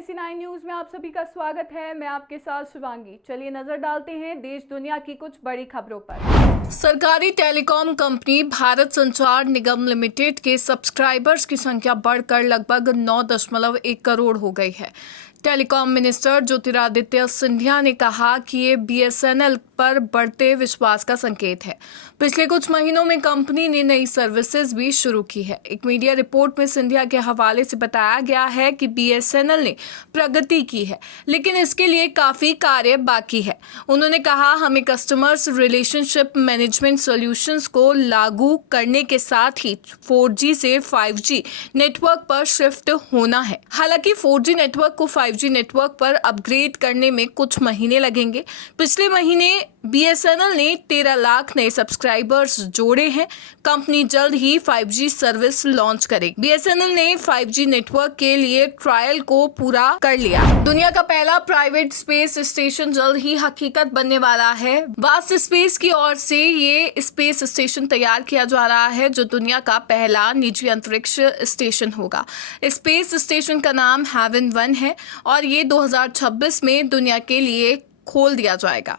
NSE9 news में आप सभी का स्वागत है। मैं आपके साथ शिवांगी। चलिए नजर डालते हैं देश दुनिया की कुछ बड़ी खबरों पर। सरकारी टेलीकॉम कंपनी भारत संचार निगम लिमिटेड के सब्सक्राइबर्स की संख्या बढ़कर लगभग 9.1 करोड़ हो गई है। टेलीकॉम मिनिस्टर ज्योतिरादित्य सिंधिया ने कहा कि ये BSNL पर बढ़ते विश्वास का संकेत है। पिछले कुछ महीनों में कंपनी ने नई सर्विसेज भी शुरू की है। एक मीडिया रिपोर्ट में सिंधिया के हवाले से बताया गया है कि BSNL ने प्रगति की है, लेकिन इसके लिए काफी कार्य बाकी है। उन्होंने कहा, हमें कस्टमर्स रिलेशनशिप मैनेजमेंट सॉल्यूशंस को लागू करने के साथ ही 4G से 5G नेटवर्क पर शिफ्ट होना है। हालांकि 4G नेटवर्क को 5G नेटवर्क पर अपग्रेड करने में कुछ महीने लगेंगे। पिछले महीने BSNL ने 13 लाख नए सब्सक्राइबर्स जोड़े हैं। कंपनी जल्द ही 5G सर्विस लॉन्च करेगी। BSNL ने 5G नेटवर्क के लिए ट्रायल को पूरा कर लिया। दुनिया का पहला प्राइवेट स्पेस स्टेशन जल्द ही हकीकत बनने वाला है। वास्ट स्पेस की ओर से ये स्पेस स्टेशन तैयार किया जा रहा है, जो दुनिया का पहला निजी अंतरिक्ष स्टेशन होगा। स्पेस स्टेशन का नाम हेवन 1 है और ये 2026 में दुनिया के लिए खोल दिया जाएगा।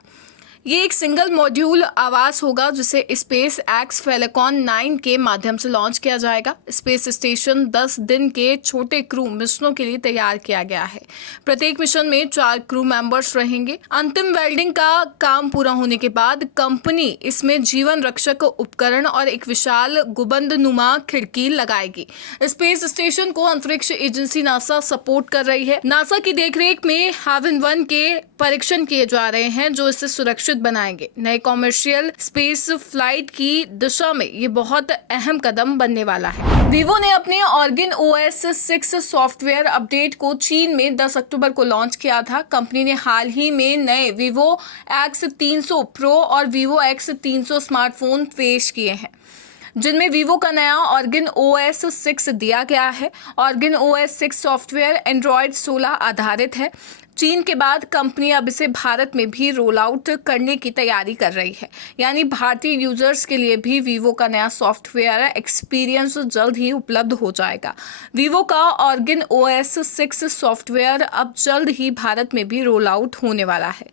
ये एक सिंगल मॉड्यूल आवास होगा जिसे स्पेस एक्स फैल्कॉन 9 के माध्यम से लॉन्च किया जाएगा। स्पेस स्टेशन 10 दिन के छोटे क्रू मिशनों के लिए तैयार किया गया है। प्रत्येक मिशन में 4 क्रू मेंबर्स रहेंगे। अंतिम वेल्डिंग का काम पूरा होने के बाद कंपनी इसमें जीवन रक्षक उपकरण और एक विशाल गुंबदनुमा खिड़की लगाएगी। स्पेस स्टेशन को अंतरिक्ष एजेंसी नासा सपोर्ट कर रही है। नासा की देखरेख में हेवन 1 के परीक्षण किए जा रहे हैं, जो इसे सुरक्षित बनाएंगे। नए कॉमर्शियल स्पेस फ्लाइट की दिशा में ये बहुत अहम कदम बनने वाला है। वीवो ने अपने ऑर्गिन OS 6 सॉफ्टवेयर अपडेट को चीन में 10 अक्टूबर को लॉन्च किया था। कंपनी ने हाल ही में नए Vivo X300 Pro और Vivo X300 स्मार्टफोन पेश किए हैं, जिनमें Vivo का नया ऑर्गिन OS 6 दिया गया है। ऑर्गिन OS 6 सॉफ्टवेयर Android 16 आधारित है। चीन के बाद कंपनी अब इसे भारत में भी रोल आउट करने की तैयारी कर रही है, यानी भारतीय यूजर्स के लिए भी Vivo का नया सॉफ्टवेयर एक्सपीरियंस जल्द ही उपलब्ध हो जाएगा। Vivo का ऑर्गिन OS 6 सॉफ्टवेयर अब जल्द ही भारत में भी रोल आउट होने वाला है।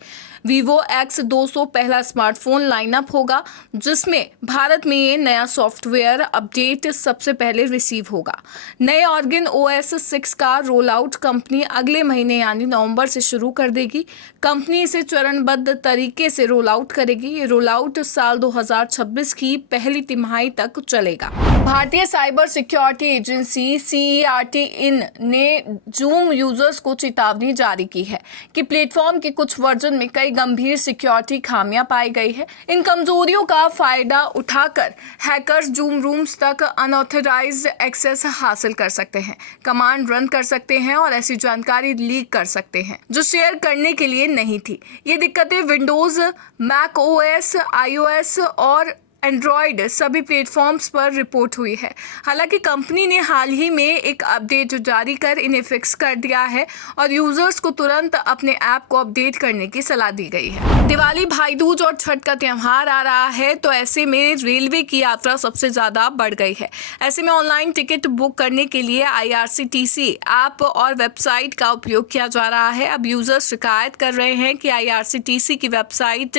Vivo X200 पहला स्मार्टफोन लाइनअप होगा जिसमें भारत में ये नया सॉफ्टवेयर अपडेट सबसे पहले रिसीव होगा। नए ऑर्गिन OS 6 का रोल आउट कंपनी अगले महीने यानी नवंबर से शुरू कर देगी। कंपनी इसे चरणबद्ध तरीके से रोल आउट करेगी। ये रोल आउट साल 2026 की पहली तिमाही तक चलेगा। भारतीय साइबर सिक्योरिटी एजेंसी CERT इन ने जूम यूजर्स को चेतावनी जारी की है कि प्लेटफॉर्म के कुछ वर्जन में कई गंभीर सिक्योरिटी खामियां पाई गई है। इन कमजोरियों का फायदा उठाकर हैकर्स जूम रूम्स तक अनऑथराइज्ड एक्सेस हासिल कर सकते हैं, कमांड रन कर सकते हैं और ऐसी जानकारी लीक कर सकते हैं जो शेयर करने के लिए नहीं थी। ये दिक्कतें विंडोज, मैक OS, iOS और एंड्रॉयड सभी प्लेटफॉर्म्स पर रिपोर्ट हुई है। हालांकि कंपनी ने हाल ही में एक अपडेट जारी कर इन्हें फिक्स कर दिया है और यूजर्स को तुरंत अपने ऐप को अपडेट करने की सलाह दी गई है। दिवाली, भाई दूज और छठ का त्यौहार आ रहा है, तो ऐसे में रेलवे की यात्रा सबसे ज्यादा बढ़ गई है। ऐसे में ऑनलाइन टिकट बुक करने के लिए IRCTC ऐप और वेबसाइट का उपयोग किया जा रहा है। अब यूजर्स शिकायत कर रहे हैं कि IRCTC की वेबसाइट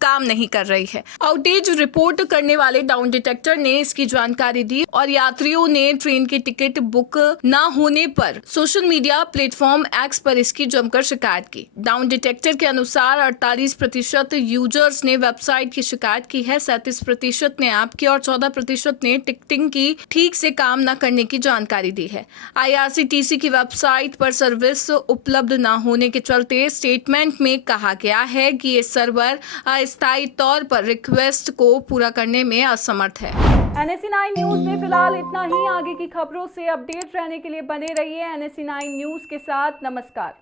काम नहीं कर रही है। आउटेज रिपोर्ट करने वाले डाउन डिटेक्टर ने इसकी जानकारी दी और यात्रियों ने ट्रेन की टिकट बुक न होने पर सोशल मीडिया प्लेटफॉर्म X पर इसकी जमकर शिकायत की। डाउन डिटेक्टर के अनुसार 48% यूजर्स ने वेबसाइट की शिकायत की है, 37% ने ऐप की और 14% ने टिकटिंग की ठीक से काम न करने की जानकारी दी है। IRCTC की वेबसाइट पर सर्विस उपलब्ध न होने के चलते स्टेटमेंट में कहा गया है कि ये सर्वर अस्थायी तौर पर रिक्वेस्ट को पूरा करने में असमर्थ है। NSE9 न्यूज में फिलहाल इतना ही। आगे की खबरों से अपडेट रहने के लिए बने रहिए NSE9 न्यूज के साथ। नमस्कार।